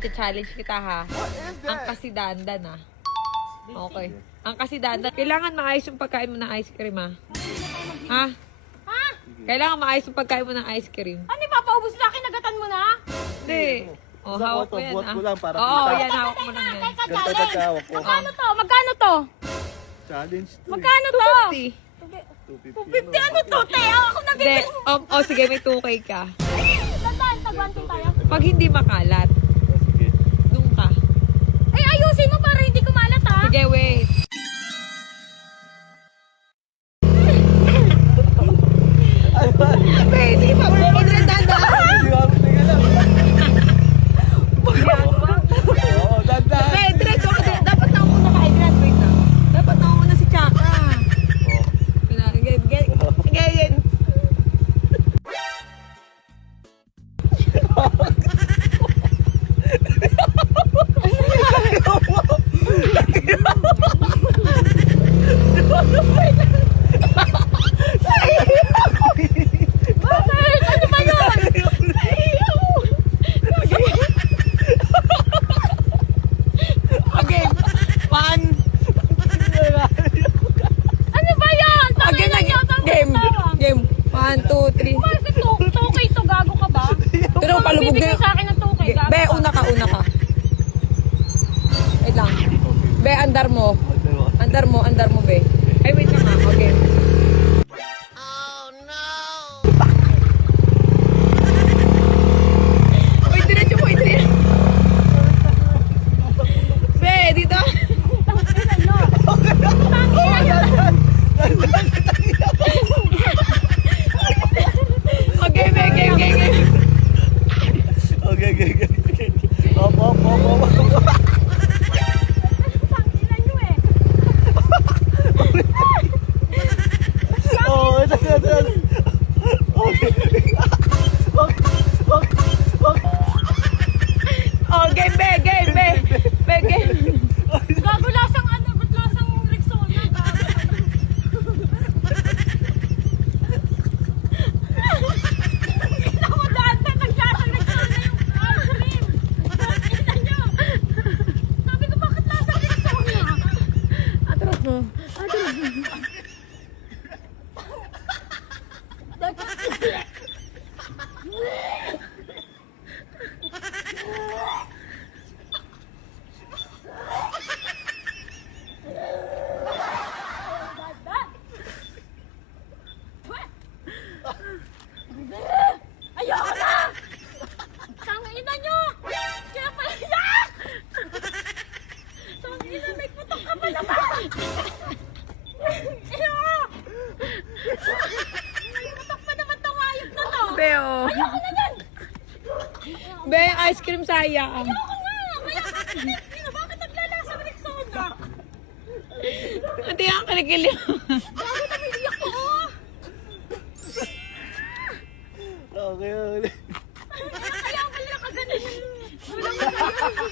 ita-challenge kita ha. Ang kasidandan ah. Okay. Ang kasidandan. Kailangan maayos yung pagkain mo ng ice cream ah. Ha? Ha? Kailangan maayos yung pagkain mo ng ice cream. Ano, ipapaubos na akin? Nagatan mo na? Hindi. Oh, Gusto ko hawak to, ko yan buhat ah. ko lang para Oo, kita. yan, hawak mo lang yan. Teka, Ganito challenge. nagkahawak ko. Magkano to? Magkano to? Challenge to. Magkano to? 250. 250 ano to, te? Ako Hindi. nabibili. Oh, sige, may 2K ka. Tandaan, tagwanti tayo. Pag hindi makalat, Sige. doon ka. Ay, ayusin mo para hindi kumalat, ha? Sige, wait. Wait, sige pa. Idrendanda. Hindi ako tingin lang. Oo, dandan. Wait, diretso ka. Dapat nauna ka. Idrend, wait na. Dapat nauna si Chaka. Again. Bakit? Ano ba yun? Again. One. Ano ba yan? Again, Tangina niyo, Game. tawang. Game. 1, 2, 3. Bakit to? 2K to, gago ka ba? Pero palubog Bibigay na. sa akin ng 2K, gago Be, ka. una ka. Wait lang. Be, andar mo, be. Ay, wait lang ha. Okay. Wait, diretso mo, diretso. Be, dito. Tangina niyo. Tangina niyo. Okay, be, game. Okay. Op. Tangina niyo eh. Oo, ito. Okay. Oh, game, be. Be, game. Gago lasang ano, ba't lasang Rexona? Gago. Ako daan naglasang Rexona yung ice cream. Tangina niyo. Sabi ko, bakit lasang Rexona? Atras mo. Ayoko na! Tangina niyo! Kaya pala yak! Tangina, may putok ka pa naman! Ayoko! May putok pa naman tong hayop na to! Be, oh. Ayoko na yan! Be, ice cream sayang. Ayoko nga! Bakit naglalasang Rexona? Ate, ang kilikili. Bago na may iyak ko! Okay. Kaya pala nakaganon yung... Wala mo